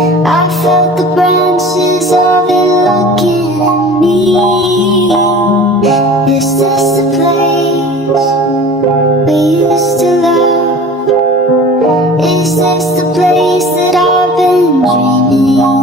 I felt the branches of it looking at me. Is this the place we used to love? Is this the place that I've been dreaming?